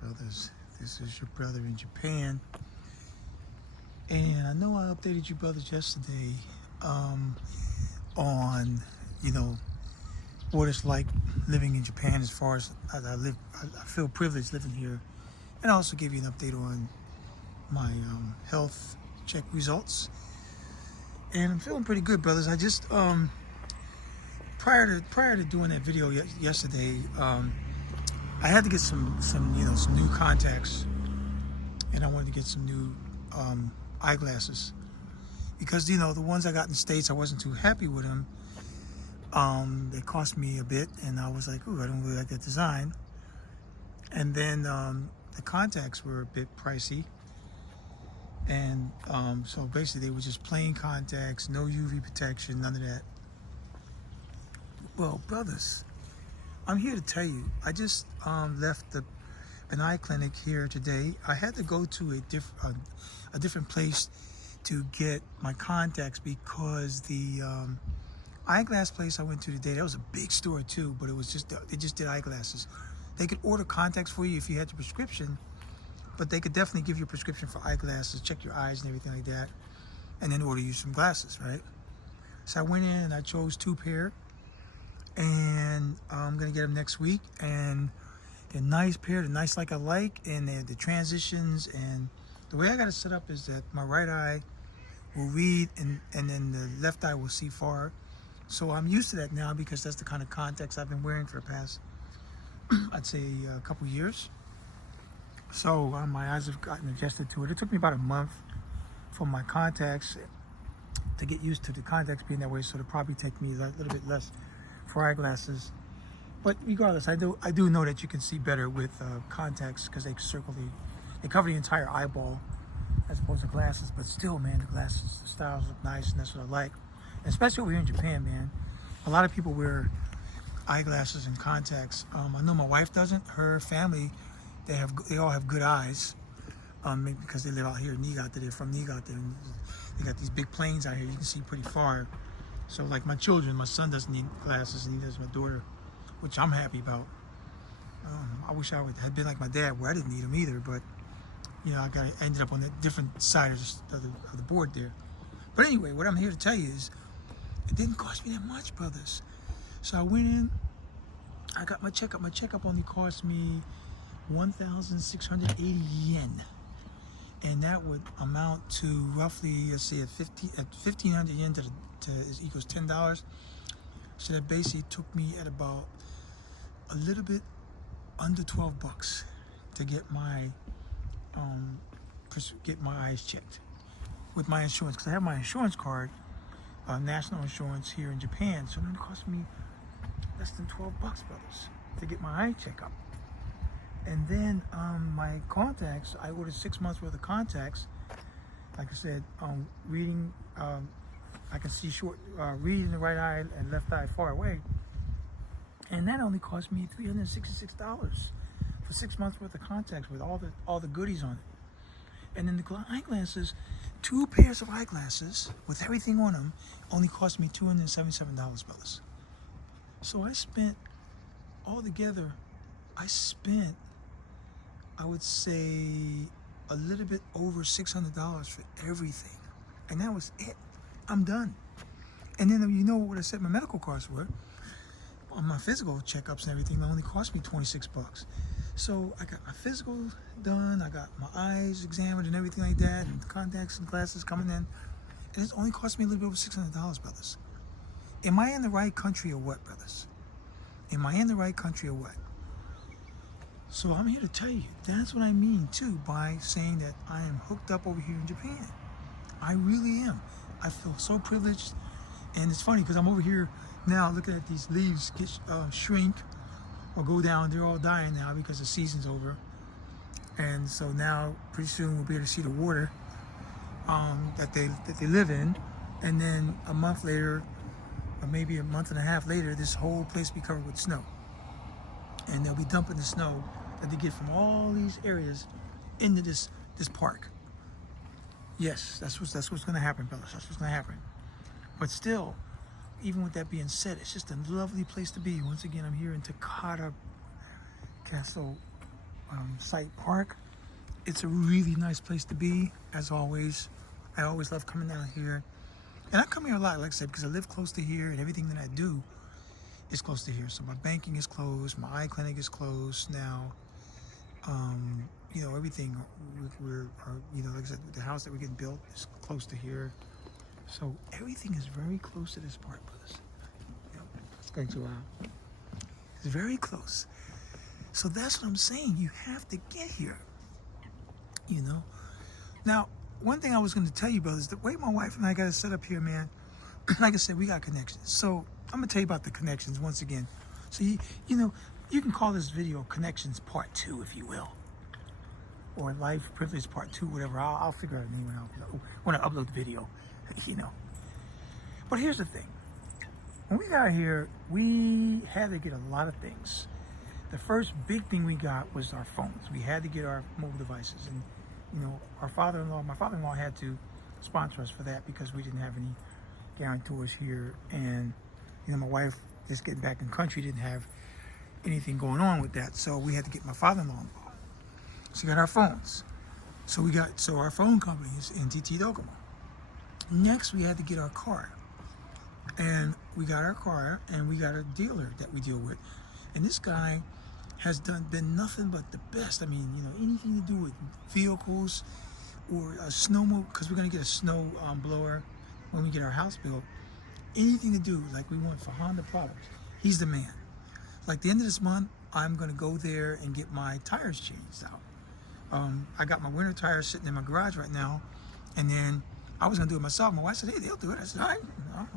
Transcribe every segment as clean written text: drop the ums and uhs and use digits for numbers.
Brothers, this is your brother in Japan, and I know I updated you brothers yesterday on what it's like living in Japan. As far as I feel privileged living here, and I also gave you an update on my health check results, and I'm feeling pretty good, brothers. I just prior to doing that video yesterday, I had to get some new contacts, and I wanted to get some new eyeglasses because the ones I got in the States, I wasn't too happy with them. They cost me a bit, and I was like, ooh, I don't really like that design. And then the contacts were a bit pricey, and so basically they were just plain contacts, no UV protection, none of that. Well, brothers, I'm here to tell you, I just left an eye clinic here today. I had to go to a different place to get my contacts because the eyeglass place I went to today, that was a big store too, but they just did eyeglasses. They could order contacts for you if you had the prescription, but they could definitely give you a prescription for eyeglasses, check your eyes and everything like that, and then order you some glasses, right? So I went in and I chose 2 pair. And I'm gonna get them next week, and they're nice pair, they're nice like I like, and the transitions, and the way I got it set up is that my right eye will read, and then the left eye will see far. So I'm used to that now because that's the kind of contacts I've been wearing for the past, I'd say a couple years. So my eyes have gotten adjusted to it. It took me about a month for my contacts to get used to the contacts being that way, so it'll probably take me a little bit less for eyeglasses. But regardless, I do know that you can see better with contacts because they cover the entire eyeball as opposed to glasses. But still, man, the styles look nice, and that's what I like. Especially over here in Japan, man. A lot of people wear eyeglasses and contacts. I know my wife doesn't. Her family, they all have good eyes. Because they live out here in Niigata. They're from Niigata. And they got these big planes out here. You can see pretty far. So like my children, my son doesn't need glasses, and neither does my daughter, which I'm happy about. I wish I had been like my dad, where I didn't need them either. But you know, I ended up on a different side of the board there. But anyway, what I'm here to tell you is, it didn't cost me that much, brothers. So I went in, I got my checkup. My checkup only cost me 1,680 yen. And that would amount to roughly, let's say, at 1,500 yen equals $10. So that basically took me at about a little bit under 12 bucks to get my eyes checked with my insurance, because I have my insurance card, national insurance here in Japan. So it cost me less than 12 bucks, brothers, to get my eye checkup. And then my contacts, I ordered 6 months worth of contacts. Like I said, reading, I can see short, reading the right eye and left eye far away. And that only cost me $366 for 6 months worth of contacts with all the goodies on it. And then the eyeglasses, 2 pairs of eyeglasses with everything on them, only cost me $277, brothers. So I spent, altogether, I would say a little bit over $600 for everything. And that was it. I'm done. And then you know what I said my medical costs were? On my physical checkups and everything, that only cost me 26 bucks. So I got my physical done, I got my eyes examined and everything like that, and contacts and glasses coming in. And it's only cost me a little bit over $600, brothers. Am I in the right country or what, brothers? Am I in the right country or what? So I'm here to tell you, that's what I mean too by saying that I am hooked up over here in Japan. I really am. I feel so privileged. And it's funny because I'm over here now looking at these leaves get shrink or go down. They're all dying now because the season's over. And so now pretty soon we'll be able to see the water that they live in. And then a month later, or maybe a month and a half later, this whole place will be covered with snow. And they'll be dumping the snow that they get from all these areas into this park. Yes, that's what's going to happen, brothers. That's what's going to happen. But still, even with that being said, it's just a lovely place to be. Once again, I'm here in Takata Castle Site Park. It's a really nice place to be, as always. I always love coming down here. And I come here a lot, like I said, because I live close to here, and everything that I do is close to here. So my banking is closed, my eye clinic is closed now. You know, everything, you know, like I said, the house that we're getting built is close to here. So everything is very close to this part, brothers. You know, it's going to, it's very close. So that's what I'm saying. You have to get here, you know. Now, one thing I was going to tell you, brothers, the way my wife and I got it set up here, man, like I said, we got connections. So I'm going to tell you about the connections once again. So, you know, you can call this video Connections Part 2, if you will. Or Life Privilege Part 2, whatever. I'll figure out a name when I upload the video, you know. But here's the thing. When we got here, we had to get a lot of things. The first big thing we got was our phones. We had to get our mobile devices. And, you know, my father-in-law had to sponsor us for that because we didn't have any guarantors here. And, you know, my wife, just getting back in the country, didn't have anything going on with that. So we had to get my father-in-law involved. So we got our phones. So our phone company is NTT Docomo. Next, we had to get our car. And we got our car, and we got a dealer that we deal with. And this guy has been nothing but the best. I mean, you know, anything to do with vehicles or a snowmobile, because we're going to get a snow blower when we get our house built. Anything to do, like we want for Honda products, he's the man. Like the end of this month, I'm going to go there and get my tires changed out. I got my winter tires sitting in my garage right now, and then I was going to do it myself. My wife said, hey, they'll do it. I said, all right,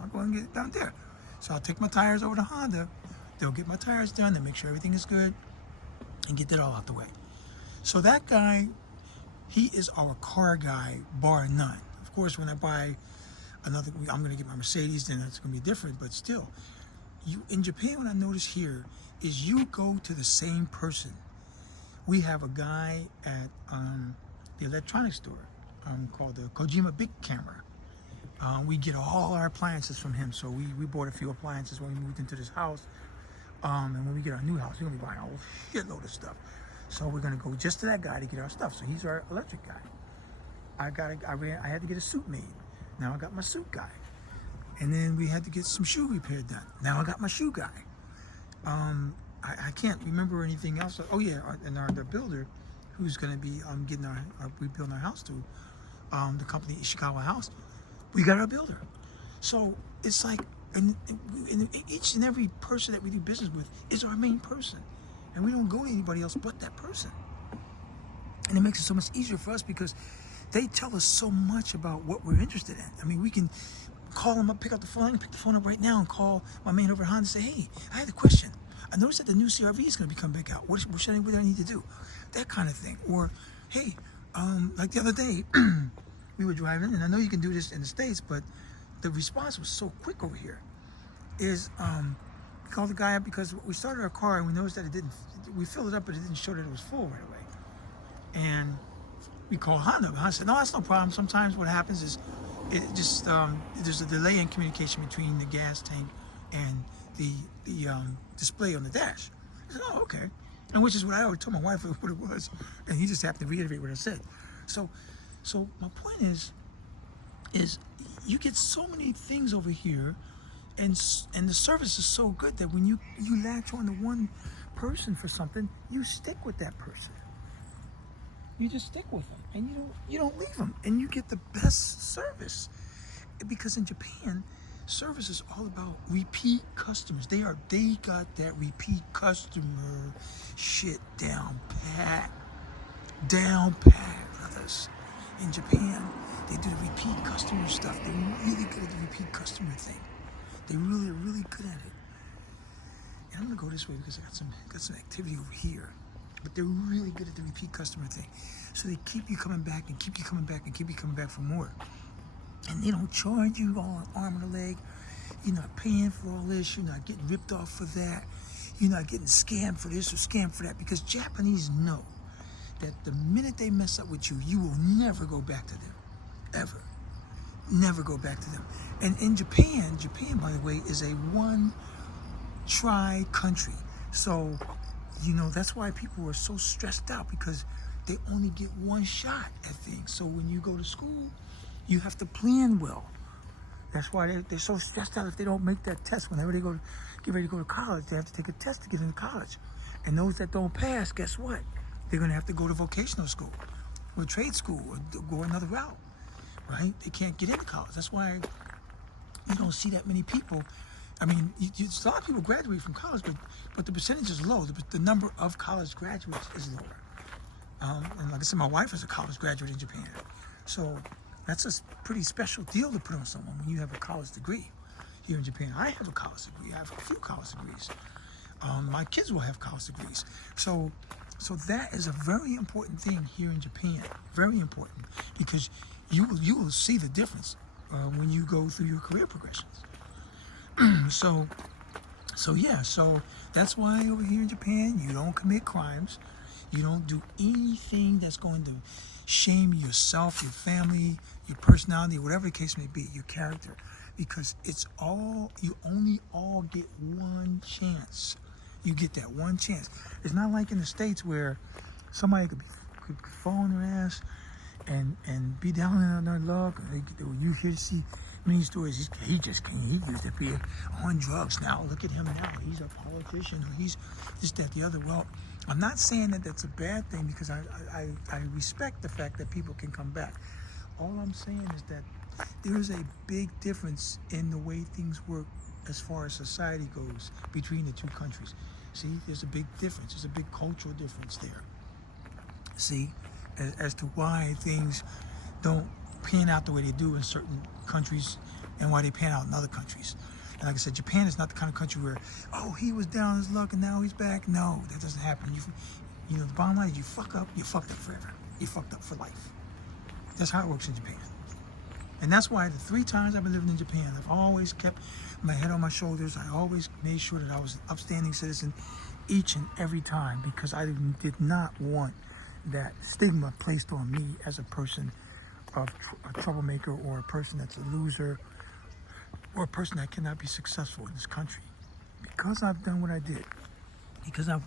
I'll go and get it done there. So I'll take my tires over to Honda. They'll get my tires done. They'll make sure everything is good and get that all out the way. So that guy, he is our car guy, bar none. Of course, when I buy another, I'm going to get my Mercedes, then it's going to be different. But still, in Japan, what I notice here is you go to the same person. We have a guy at the electronics store called the Kojima Big Camera. We get all our appliances from him. So we bought a few appliances when we moved into this house. And when we get our new house, we're gonna be buying a whole shitload of stuff. So we're gonna go just to that guy to get our stuff. So he's our electric guy. I had to get a suit made. Now I got my suit guy. And then we had to get some shoe repair done. Now I got my shoe guy. I can't remember anything else. Oh yeah, and the builder, who's gonna be getting rebuilding our house to, the company Ishikawa House. We got our builder. So it's like, and each and every person that we do business with is our main person, and we don't go to anybody else but that person. And it makes it so much easier for us because they tell us so much about what we're interested in. I mean, we can call them up, pick the phone up right now and call my man over at Honda and say, hey, I had a question. I noticed that the new CRV is going to be coming back out. What do I need to do? That kind of thing. Or, hey, like the other day, we were driving, and I know you can do this in the States, but the response was so quick over here. We called the guy up because we started our car and we noticed that we filled it up, but it didn't show that it was full right away. And we called Honda. Honda said, no, that's no problem. Sometimes what happens is there's a delay in communication between the gas tank and the display on the dash. I said, oh, okay. And which is what I already told my wife what it was, and he just happened to reiterate what I said. So my point is you get so many things over here, and the service is so good that when you latch on to one person for something, you stick with that person. You just stick with them, and you don't leave them, and you get the best service. Because in Japan, service is all about repeat customers. They got that repeat customer shit down pat, brothers. In Japan, they do the repeat customer stuff. They're really good at the repeat customer thing. They really are really good at it. And I'm gonna go this way because I got some activity over here. But they're really good at the repeat customer thing. So they keep you coming back and keep you coming back and keep you coming back for more. And they don't charge you all an arm and a leg. You're not paying for all this. You're not getting ripped off for that. You're not getting scammed for this or scammed for that. Because Japanese know that the minute they mess up with you, you will never go back to them. Ever. Never go back to them. And in Japan, by the way, is a one-try country. So, that's why people are so stressed out, because they only get one shot at things. So when you go to school, you have to plan well. That's why they're so stressed out if they don't make that test. Whenever they get ready to go to college, they have to take a test to get into college. And those that don't pass, guess what? They're going to have to go to vocational school or trade school or go another route, right? They can't get into college. That's why you don't see that many people. I mean, a lot of people graduate from college, but the percentage is low. The number of college graduates is lower. And like I said, my wife is a college graduate in Japan. So that's a pretty special deal to put on someone when you have a college degree here in Japan. I have a college degree. I have a few college degrees. My kids will have college degrees. So that is a very important thing here in Japan. Very important, because you will see the difference when you go through your career progressions. So that's why over here in Japan, you don't commit crimes. You don't do anything that's going to shame yourself, your family, your personality, whatever the case may be, your character. Because you only all get one chance. You get that one chance. It's not like in the States where somebody could fall on their ass and be down on their luck. You hear see many stories. He just can't. He used to be on drugs. Now look at him now. He's a politician. Or he's this, that, the other. Well, I'm not saying that that's a bad thing, because I respect the fact that people can come back. All I'm saying is that there is a big difference in the way things work as far as society goes between the two countries. See, there's a big difference. There's a big cultural difference there. See, as to why things don't pan out the way they do in certain countries and why they pan out in other countries. And like I said, Japan is not the kind of country where, oh, he was down his luck and now he's back. No, that doesn't happen. The bottom line is you fuck up, you fucked up forever. You fucked up for life. That's how it works in Japan. And that's why the 3 times I've been living in Japan, I've always kept my head on my shoulders. I always made sure that I was an upstanding citizen each and every time, because I did not want that stigma placed on me as a person a troublemaker or a person that's a loser or a person that cannot be successful in this country. Because I've done what I did, because I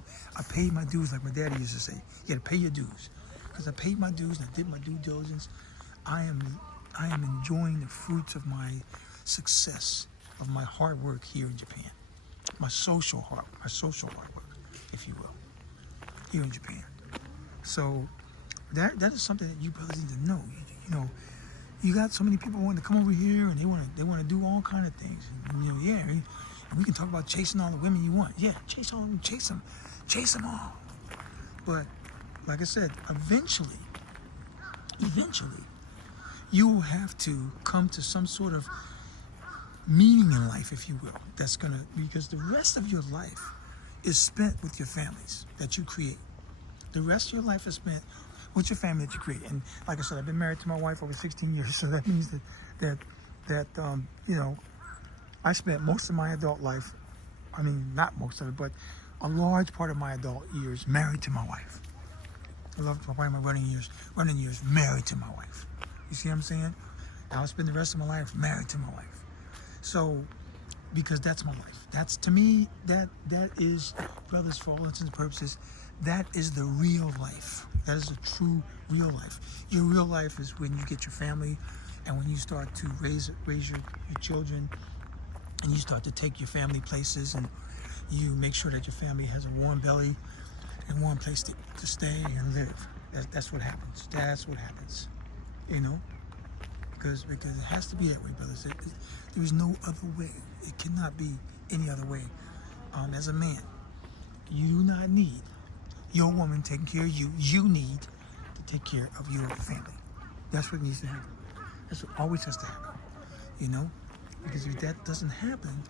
paid my dues, like my daddy used to say, you got to pay your dues. Because I paid my dues and I did my due diligence, I am enjoying the fruits of my success, of my hard work here in Japan. My social hard work, if you will, here in Japan. So that is something that you brothers need to know. You know, you got so many people wanting to come over here and they want to do all kind of things. And, yeah, we can talk about chasing all the women you want. Yeah, chase them all. But like I said, eventually, you will have to come to some sort of meaning in life, if you will. Because the rest of your life is spent with your families that you create. The rest of your life is spent with your family that you create. And like I said, I've been married to my wife over 16 years, so that means that I spent most of my adult life, I mean, not most of it, but a large part of my adult years married to my wife. I loved my running years married to my wife. You see what I'm saying? I'll spend the rest of my life married to my wife. So, because that's my life. That's, to me, that is, brothers, for all intents and purposes, that is the real life. That is the true real life. Your real life is when you get your family and when you start to raise your children and you start to take your family places and you make sure that your family has a warm belly and warm place to stay and live. That's what happens. That's what happens. You know? Because it has to be that way, brothers. There is no other way. It cannot be any other way. As a man, you do not need your woman taking care of you. You need to take care of your family. That's what needs to happen. That's what always has to happen. You know? Because if that doesn't happen,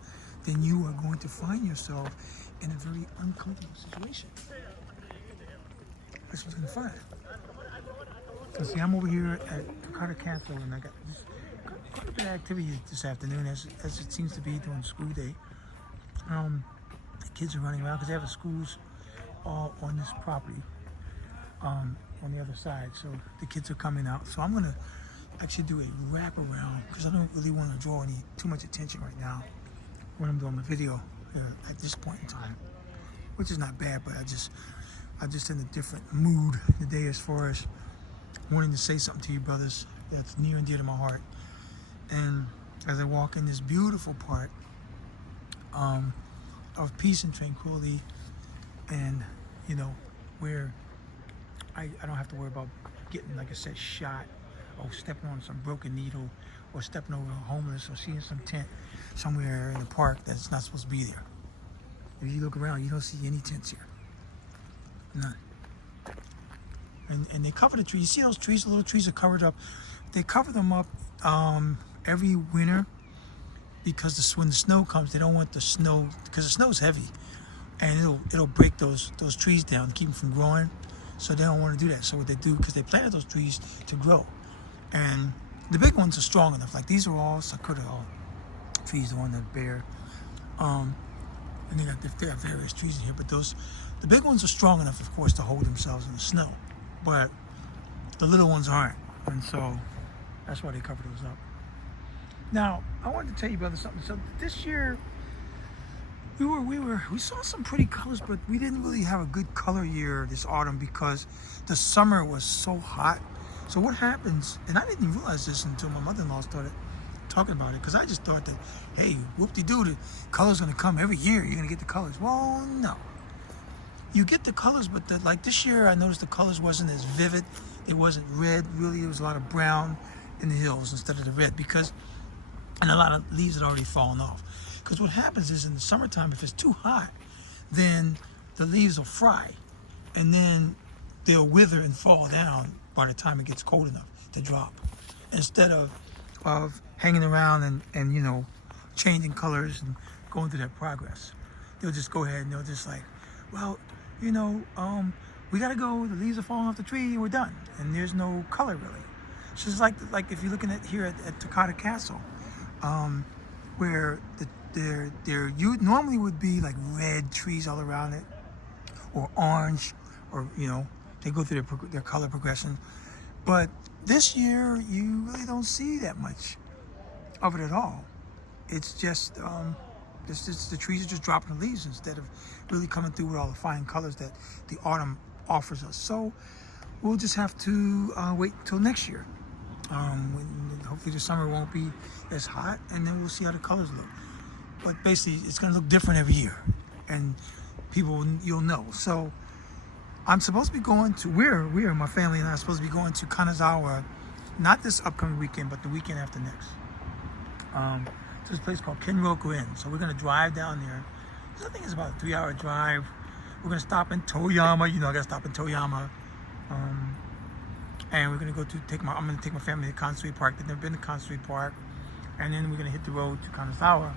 then you are going to find yourself in a very uncomfortable situation. That's what you're going to find. So see, I'm over here at Takata Castle, and I got quite a bit of activity this afternoon, as it seems to be during school day. The kids are running around because they have the schools all on this property, on the other side. So the kids are coming out. So I'm going to actually do a wrap around because I don't really want to draw too much attention right now when I'm doing my video at this point in time, which is not bad, but I'm just in a different mood today as far as wanting to say something to you brothers that's near and dear to my heart. And as I walk in this beautiful part of peace and tranquility, and where I don't have to worry about getting, like I said, shot or stepping on some broken needle or stepping over a homeless or seeing some tent somewhere in the park that's not supposed to be there. If you look around, you don't see any tents here. None. And they cover the trees. You see those trees? The little trees are covered up. They cover them up every winter because when the snow comes, they don't want the snow, because the snow is heavy and it'll break those trees down to keep them from growing. So they don't want to do that. So what they do, because they planted those trees to grow, and the big ones are strong enough. Like these are all sakura trees, the one that bear. And they have various trees in here, but the big ones are strong enough, of course, to hold themselves in the snow. But the little ones aren't, and so that's why they cover those up. Now, I wanted to tell you, brother, something. So this year, we saw some pretty colors, but we didn't really have a good color year this autumn because the summer was so hot. So what happens, and I didn't realize this until my mother-in-law started talking about it, because I just thought that, hey, whoop-de-doo, the color's going to come every year. You're going to get the colors. Well, no. You get the colors, but like this year, I noticed the colors wasn't as vivid. It wasn't red, really. It was a lot of brown in the hills instead of the red, and a lot of leaves had already fallen off. Because what happens is in the summertime, if it's too hot, then the leaves will fry, and then they'll wither and fall down by the time it gets cold enough to drop. Instead of hanging around and changing colors and going through that progress, they'll just go ahead and they'll just like, well, we gotta go. The leaves are falling off the tree. We're done, and there's no color really. So it's like if you're looking at here at Takata Castle, where there you normally would be like red trees all around it, or orange, or they go through their color progression. But This year, you really don't see that much of it at all. It's just, the trees are just dropping the leaves instead of really coming through with all the fine colors that the autumn offers us. So we'll just have to wait till next year. When hopefully the summer won't be as hot, and then we'll see how the colors look. But basically, it's going to look different every year, and you'll know. So I'm supposed to be going to, my family and I are supposed to be going to Kanazawa, not this upcoming weekend, but the weekend after next. To this place called Kenroku Inn. So we're going to drive down there. I think it's about a 3-hour drive. We're going to stop in Toyama. I got to stop in Toyama. And we're going to I'm going to take my family to Kansui Park. They've never been to Kansui Park. And then we're going to hit the road to Kanazawa.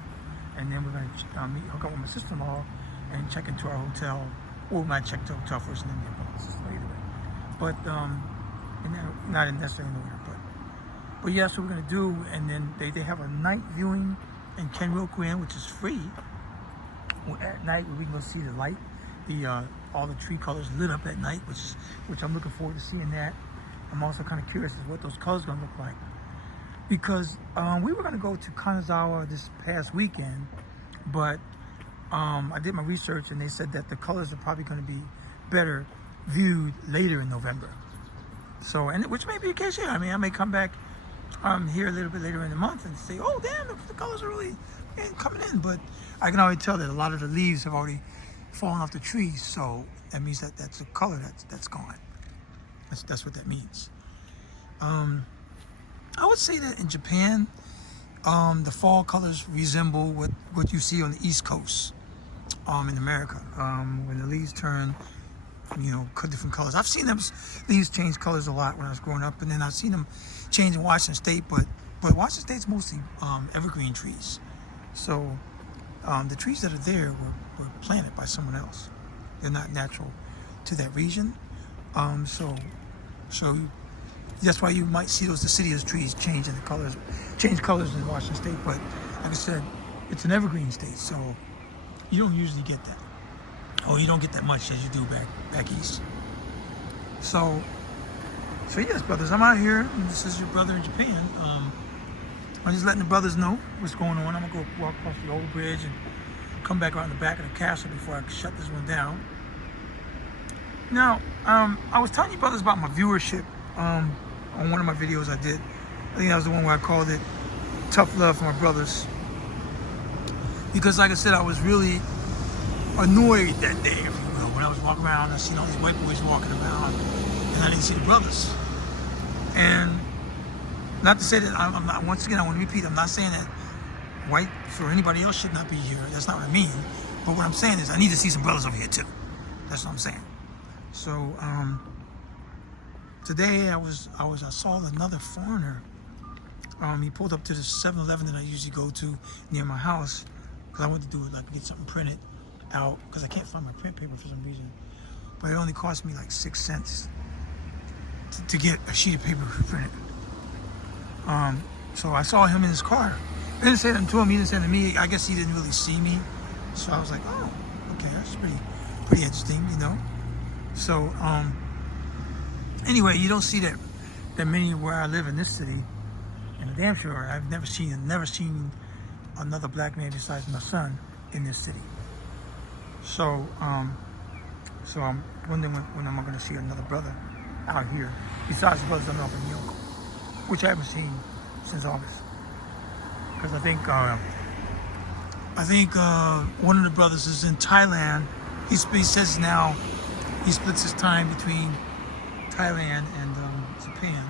And then we're going to hook up with my sister-in-law and check into our hotel. Or we might check to a hotel first and then get my sister-in-law either way. But, not necessarily in order. But yeah, that's what we're going to do. And then they have a night viewing in Kenroku Inn, which is free. At night, we can go see the light, all the tree colors lit up at night, which I'm looking forward to seeing that. I'm also kind of curious as to what those colors are going to look like. Because we were going to go to Kanazawa this past weekend, but I did my research and they said that the colors are probably going to be better viewed later in November. So, which may be the case here. I mean, I may come back here a little bit later in the month and say, oh damn, the colors are really coming in. But I can already tell that a lot of the leaves have already fallen off the trees, so that means that's a color that's gone. That's what that means. I would say that in Japan, the fall colors resemble what you see on the East Coast in America, when the leaves turn different colors. I've seen them leaves change colors a lot when I was growing up, and then I've seen them change in Washington State, but Washington State's mostly evergreen trees. So the trees that are there were planted by someone else. They're not natural to that region. So that's why you might see those deciduous trees change colors in Washington State. But like I said, it's an evergreen state, so you don't usually get that. Or you don't get that much as you do back east. So yes, brothers, I'm out here, and this is your brother in Japan. I'm just letting the brothers know what's going on. I'm gonna go walk across the old bridge and come back around the back of the castle before I shut this one down. Now, I was telling you brothers about my viewership on one of my videos I did. I think that was the one where I called it Tough Love for My Brothers. Because like I said, I was really annoyed that day, when I was walking around. I seen all these white boys walking around, and I didn't see the brothers. And not to say that I'm not. Once again, I want to repeat. I'm not saying that white or anybody else should not be here. That's not what I mean. But what I'm saying is, I need to see some brothers over here too. That's what I'm saying. So today I saw another foreigner. He pulled up to the 7-Eleven that I usually go to near my house, because I went to do it, like get something printed out, because I can't find my print paper for some reason. But it only cost me like 6 cents to get a sheet of paper printed. So I saw him in his car. I didn't say that to him, he didn't say that to me. I guess he didn't really see me. So I was like, oh, okay, that's pretty interesting, So anyway, you don't see that many where I live in this city. And I'm damn sure I've never seen another black man besides my son in this city. So I'm wondering when am I going to see another brother out here besides the brothers I'm up in Yoko, which I haven't seen since August. Because I think one of the brothers is in Thailand. He says now he splits his time between Thailand and Japan,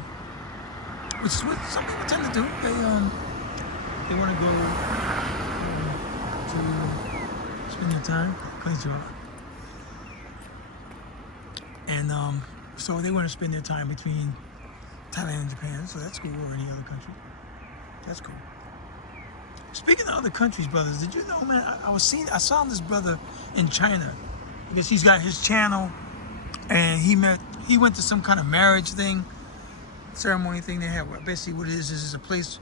which is what some people tend to do. They want to go to spend their time. Cleans you off. And so they want to spend their time between Thailand and Japan, so that's cool, or any other country. That's cool. Speaking of other countries, brothers, did you know, man, I saw this brother in China, because he's got his channel, and he went to some kind of marriage ceremony thing they have. Basically what it is a place,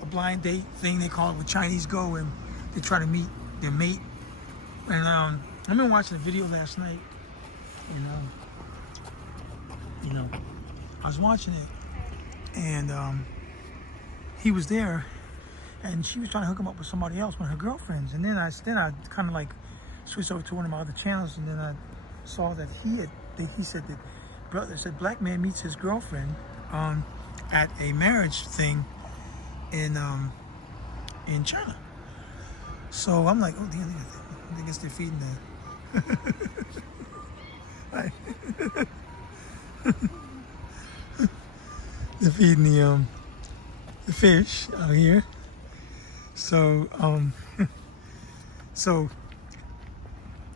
a blind date thing they call it, where Chinese go and they try to meet their mate. And I've been watching a video last night, and I was watching it, and he was there, and she was trying to hook him up with somebody else, one of her girlfriends. And then I kind of like switched over to one of my other channels, and then I saw that he said that brother said black man meets his girlfriend at a marriage thing in China. So I'm like, oh damn, I guess they're feeding the they're feeding the fish out here. So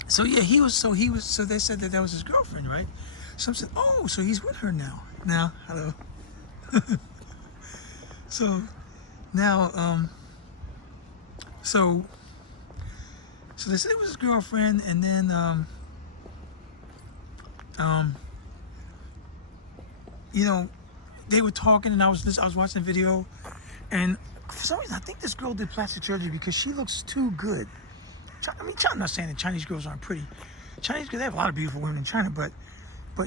so yeah, so they said that was his girlfriend, right? Some said, oh, so he's with her now. Hello. So now so they said it was his girlfriend, and then you know, they were talking, and I was watching the video, and for some reason I think this girl did plastic surgery because she looks too good. I mean, I'm not saying that Chinese girls aren't pretty. Chinese girls, they have a lot of beautiful women in China, but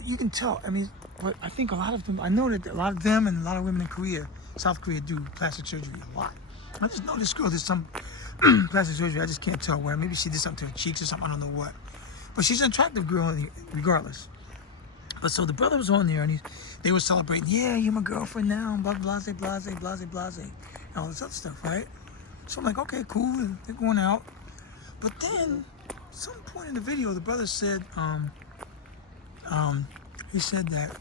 you can tell. I mean, but I think a lot of them, I know that a lot of them and a lot of women in Korea, South Korea, do plastic surgery a lot. I just know this girl did some plastic surgery. I just can't tell where. Maybe she did something to her cheeks or something. I don't know what. But she's an attractive girl regardless. But so the brother was on there, and they were celebrating. Yeah, you're my girlfriend now. Blah blah blah blah blah blah, and all this other stuff, right? So I'm like, okay, cool. And they're going out. But then, some point in the video, the brother said, he said that,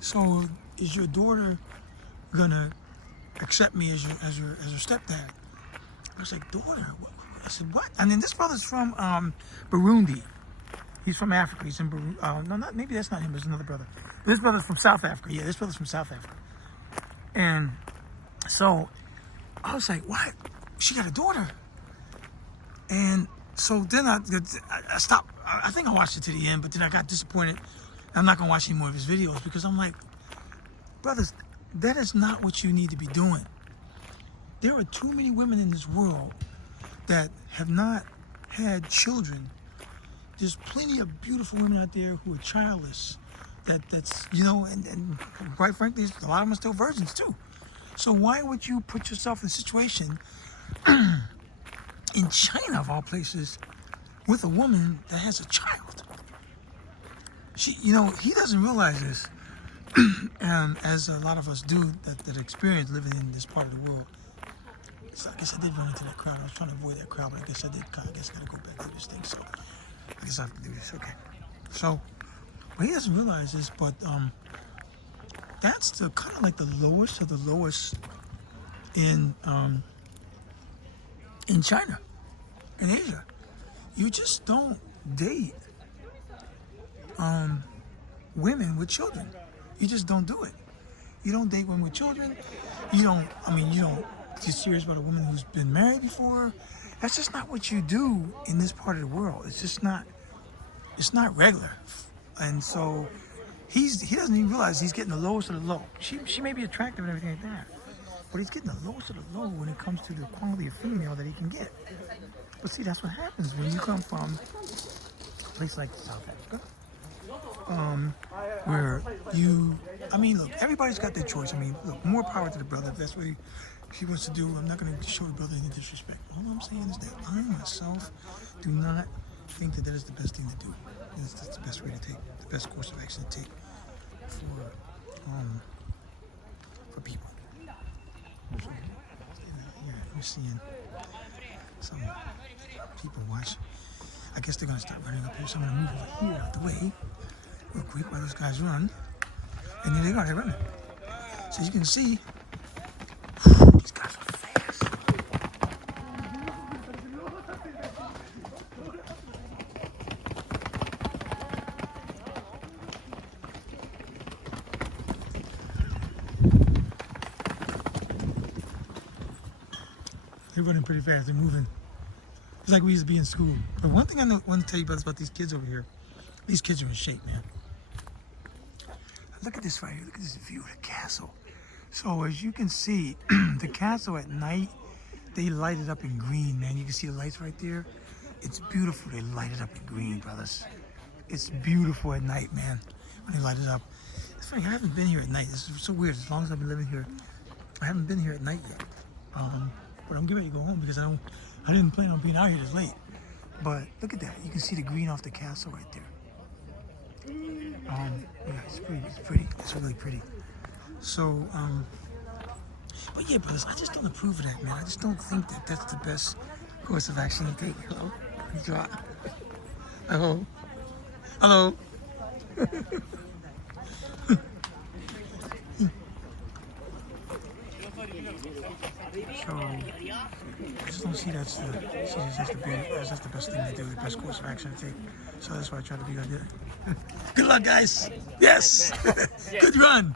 so is your daughter gonna accept me as your stepdad? I was like, daughter? I said, what? And then this brother's from Burundi. He's from Africa. He's in Burundi. No, maybe that's not him. There's another brother. This brother's from South Africa. Yeah, this brother's from South Africa. And so I was like, what? She got a daughter. And so then I stopped. I think I watched it to the end, but then I got disappointed. I'm not going to watch any more of his videos because I'm like, brothers, that is not what you need to be doing. There are too many women in this world that have not had children. There's plenty of beautiful women out there who are childless. That's, you know, and quite frankly, a lot of them are still virgins too. So why would you put yourself in a situation in China, of all places, with a woman that has a child? She, you know, he doesn't realize this, as a lot of us do that experience living in this part of the world. So I guess I did run into that crowd. I was trying to avoid that crowd, but I guess I did. I guess I gotta go back to this thing. So I guess I have to do this. Okay. So, but he doesn't realize this, but that's the kind of like the lowest of the lowest in China, in Asia. You just don't date women with children. You just don't do it. You don't date women with children. You don't get serious about a woman who's been married before. That's just not what you do in this part of the world. It's just not, it's not regular. And so he doesn't even realize he's getting the lowest of the low. She may be attractive and everything like that, but he's getting the lowest of the low when it comes to the quality of female that he can get. But see, that's what happens when you come from a place like South Africa, where look, everybody's got their choice. I mean, look, more power to the brother if that's what he wants to do. I'm not going to show the brother any disrespect. All I'm saying is that I myself do not think that is the best thing to do. That's the best way to take, the best course of action to take for people. Yeah, we're seeing some people watch. I guess they're going to start running up here, so I'm going to move over here out the way real quick while those guys run. And there they go, they're running. So you can see, these guys are fast. They're running pretty fast, they're moving. It's like we used to be in school. But one thing I want to tell you about these kids over here, these kids are in shape, man. Look at this right here, look at this view of the castle. So as you can see, the castle at night, they light it up in green, man. You can see the lights right there. It's beautiful, they light it up in green, brothers. It's beautiful at night, man, when they light it up. funny. I haven't been here at night. This is so weird. As long as I've been living here, I haven't been here at night yet. But I'm getting ready to go home because I didn't plan on being out here this late. But look at that. You can see the green off the castle right there. Yeah, it's pretty. It's pretty. It's really pretty. So, but yeah, brothers, I just don't approve of that, man. I just don't think that that's the best course of action to take. Hello? Hello? Hello? So, I just don't see that's the best thing to do, the best course of action to take. So that's why I try to be like that. Good luck, guys. Yes. Good run.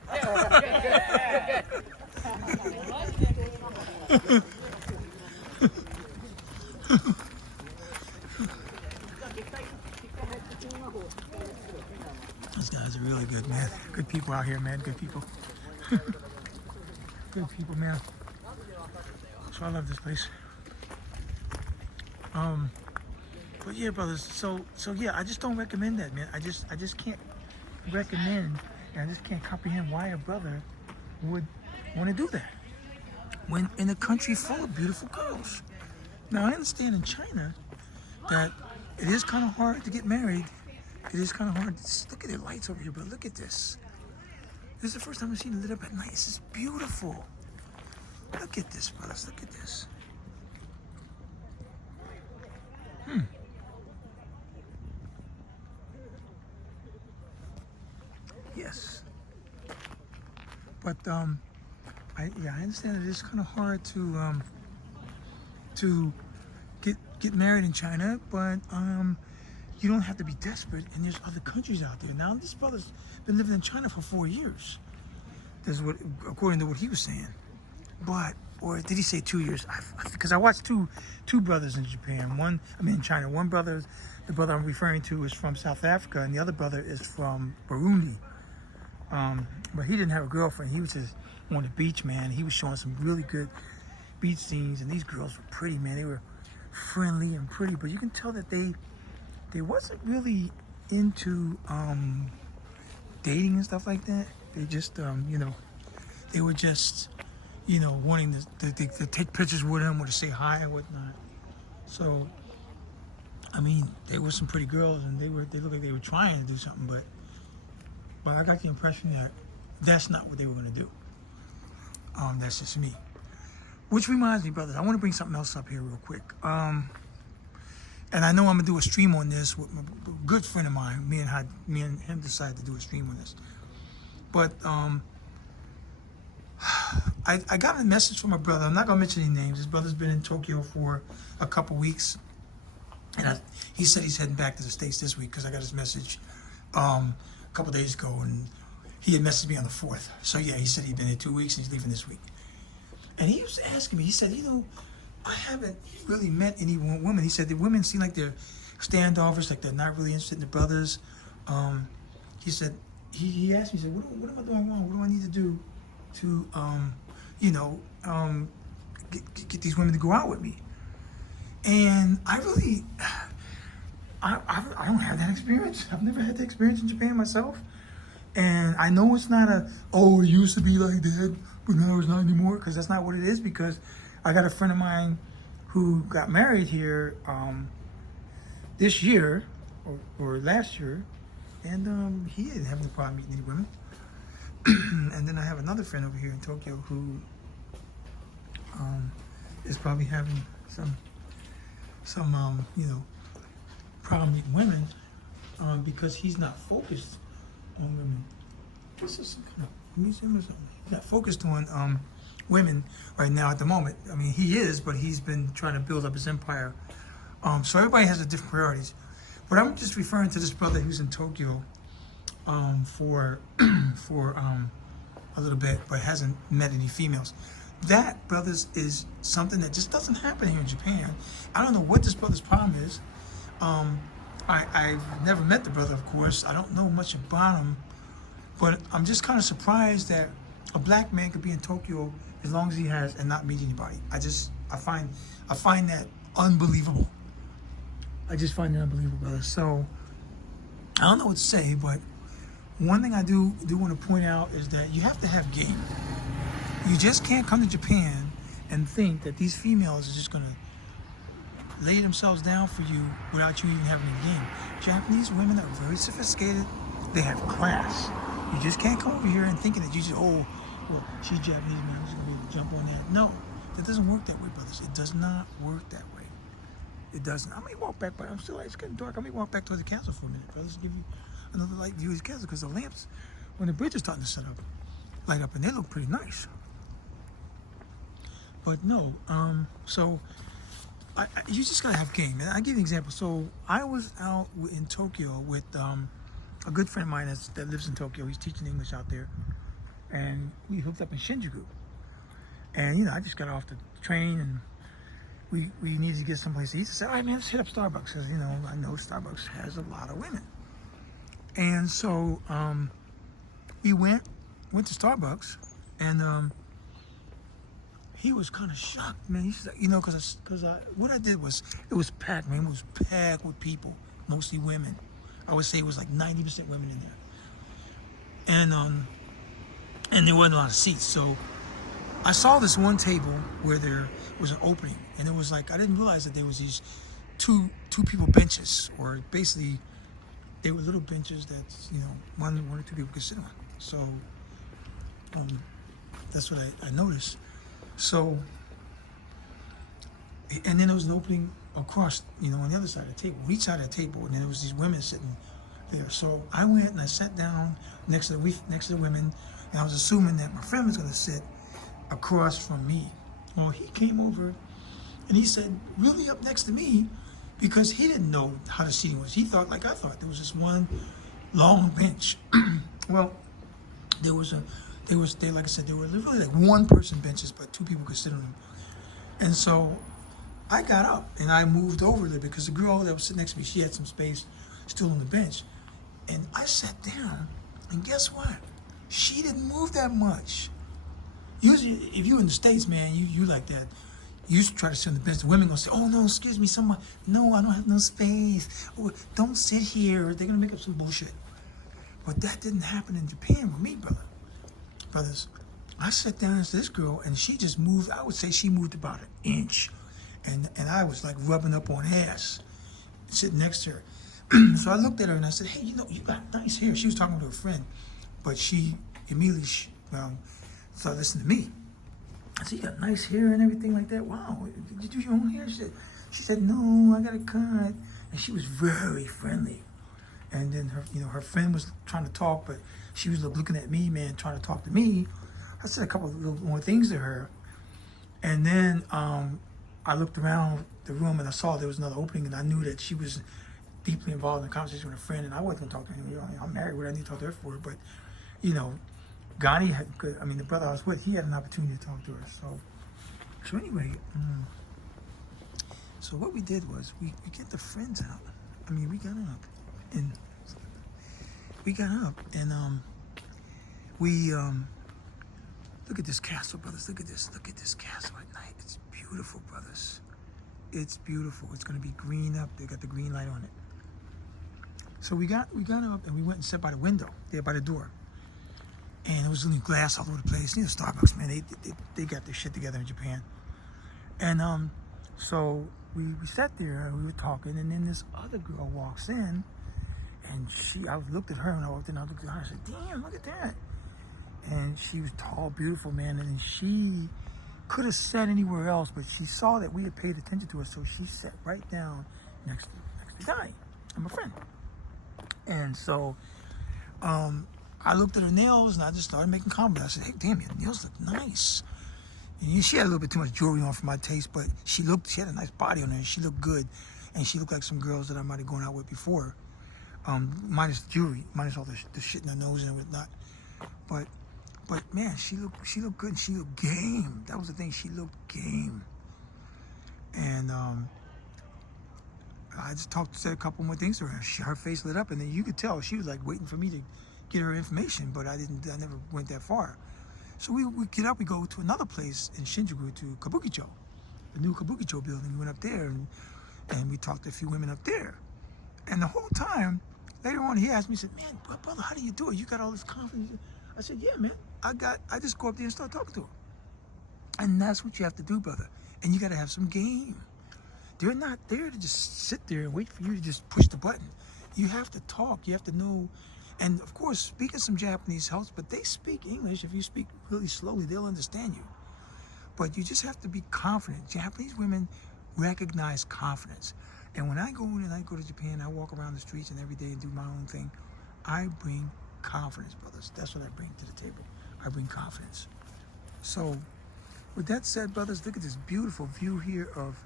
These guys are really good, man. Good people out here, man. Good people. Good people, man. So I love this place. But yeah, brothers. So yeah, I just don't recommend that, man. I just can't recommend, and I just can't comprehend why a brother would want to do that when in a country full of beautiful girls. Now I understand in China that it is kind of hard to get married. It is kind of hard. Look at the lights over here, but look at this. This is the first time I've seen it lit up at night. This is beautiful. Look at this, brothers. Look at this. Yes. But I understand it is kind of hard to get married in China, but you don't have to be desperate, and there's other countries out there. Now this brother's been living in China for 4 years. That's what, according to what he was saying. But, or did he say 2 years? Because I watched two brothers in Japan. In China. One brother, the brother I'm referring to, is from South Africa, and the other brother is from Burundi. But he didn't have a girlfriend. He was just on the beach, man. He was showing some really good beach scenes, and these girls were pretty, man. They were friendly and pretty, but you can tell that they wasn't really into dating and stuff like that. They just, they were just, wanting to take pictures with him or to say hi and whatnot. So, I mean, there were some pretty girls, and they looked like they were trying to do something, but I got the impression that that's not what they were going to do. That's just me. Which reminds me, brothers, I want to bring something else up here real quick. And I know I'm going to do a stream on this with a good friend of mine. Me and him decided to do a stream on this. But I got a message from a brother. I'm not going to mention any names. His brother's been in Tokyo for a couple weeks. And he said he's heading back to the States this week because I got his message a couple days ago. And he had messaged me on the 4th. So yeah, he said he'd been there 2 weeks and he's leaving this week. And he was asking me, he said, I haven't really met any women. He said the women seem like they're standoffish, like they're not really interested in the brothers. He said, he asked me, he said, what am I doing wrong? What do I need to do to, get these women to go out with me? And I really, I don't have that experience. I've never had that experience in Japan myself. And I know it's not it used to be like that, but now it's not anymore, because that's not what it is. Because I got a friend of mine who got married here this year or last year, and he didn't have any problem meeting any women. And then I have another friend over here in Tokyo who is probably having some problem meeting women because he's not focused on women. This is some kind of museum or something. He's not focused on women right now at the moment. I mean, he is, but he's been trying to build up his empire. So everybody has their different priorities. But I'm just referring to this brother who's in Tokyo for a little bit, but hasn't met any females. That, brothers, is something that just doesn't happen here in Japan. I don't know what this brother's problem is. I've never met the brother, of course. I don't know much about him, but I'm just kind of surprised that a black man could be in Tokyo as long as he has and not meet anybody. I find that unbelievable. I just find it unbelievable, brother. So I don't know what to say, but One thing I do want to point out is that you have to have game. You just can't come to Japan and think that these females are just gonna lay themselves down for you without you even having a game. Japanese women are very sophisticated. They have class. You just can't come over here and thinking that you just, oh, well, she's Japanese, man, I'm just gonna be able to jump on that. No, that doesn't work that way, brothers. It does not work that way. It doesn't. I may walk back, but I'm still, it's getting dark. I may walk back toward the castle for a minute, brothers, to give you another light view of the castle, because the lamps, when the bridge is starting to set up, light up, and they look pretty nice. But no, so you just gotta have game. And I give you an example. So I was out in Tokyo with a good friend of mine that lives in Tokyo. He's teaching English out there, and we hooked up in Shinjuku. And I just got off the train, and we needed to get someplace to eat. I said, all right, man, let's hit up Starbucks, because I know Starbucks has a lot of women. And so we went to Starbucks, and he was kind of shocked, man. He's like, because what I did was, it was packed, man. It was packed with people, mostly women. I would say it was like 90% women in there, and there wasn't a lot of seats. So I saw this one table where there was an opening, and it was like, I didn't realize that there was these two people benches, or basically they were little benches that one or two people could sit on. So that's what I noticed. So, and then there was an opening across, on the other side of the table, each side of the table, and then there was these women sitting there. So I went and I sat down next to the women, and I was assuming that my friend was going to sit across from me. Well, he came over, and he said, really up next to me, because he didn't know how the seating was. He thought, like I thought, there was this one long bench. Well, like I said, there were really like one-person benches, but two people could sit on them. And so I got up and I moved over there, because the girl that was sitting next to me, she had some space still on the bench. And I sat down, and guess what? She didn't move that much. Usually, if you're in the States, man, you like that. You used to try to sit on the bench. The women gonna say, "Oh no, excuse me, someone. No, I don't have no space. Oh, don't sit here." They're gonna make up some bullshit. But that didn't happen in Japan with me, brothers. I sat down next to this girl, and she just moved. I would say she moved about an inch, and I was like rubbing up on ass, sitting next to her. So I looked at her and I said, "Hey, you got nice hair." She was talking to her friend, but she immediately started listening to me. I said, "You got nice hair and everything like that. Wow, did you do your own hair?" She said, "No, I got a cut." And she was very friendly. And then her friend was trying to talk, but she was looking at me, man, trying to talk to me. I said a couple of little more things to her, and then I looked around the room and I saw there was another opening, and I knew that she was deeply involved in a conversation with a friend, and I wasn't gonna talk to her. I'm married, what do I need to talk to her for? But Ghani the brother I was with, he had an opportunity to talk to her. So anyway, so what we did was we get the friends out. We got up and we look at this castle, brothers. Look at this castle at night. It's beautiful, brothers. It's beautiful. It's gonna be green up. They got the green light on it. So we got up and we went and sat by the window there by the door. And it was only glass all over the place. Starbucks, man, they got their shit together in Japan. And so we sat there and we were talking, and then this other girl walks in, and I looked at her, and I looked at her, I said, "Damn, look at that." And she was tall, beautiful, man, and she could have sat anywhere else, but she saw that we had paid attention to her, so she sat right down next to Donnie, and my friend. And so I looked at her nails, and I just started making comments. I said, "Hey, damn, your nails look nice." And she had a little bit too much jewelry on for my taste, but she had a nice body on her, and she looked good, and she looked like some girls that I might have gone out with before, minus the jewelry, minus all the shit in her nose and whatnot. But man, she looked good, and she looked game. That was the thing, she looked game. And I just said a couple more things to her. Her face lit up, and then you could tell she was like waiting for me to get her information, but I never went that far. So we get up, we go to another place in Shinjuku, to Kabukicho, the new Kabukicho building. We went up there, and we talked to a few women up there. And the whole time, Later on, he asked me, he said, man, brother, how do you do it? You got all this confidence. I said, yeah, man. I just go up there and start talking to him. And that's what you have to do, brother. And you got to have some game. They're not there to just sit there and wait for you to just push the button. You have to talk. You have to know. And of course, speaking some Japanese helps, but they speak English. If you speak really slowly, they'll understand you. But you just have to be confident. Japanese women recognize confidence. And when I go in and I go to Japan, I walk around the streets and every day and do my own thing, I bring confidence, brothers. That's what I bring to the table. I bring confidence. So with that said, brothers, look at this beautiful view here of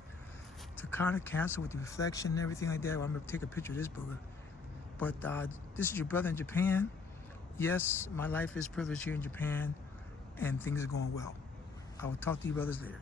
Takana Castle with the reflection and everything like that. Well, I'm going to take a picture of this booger. But this is your brother in Japan. Yes, my life is privileged here in Japan, and things are going well. I will talk to you brothers later.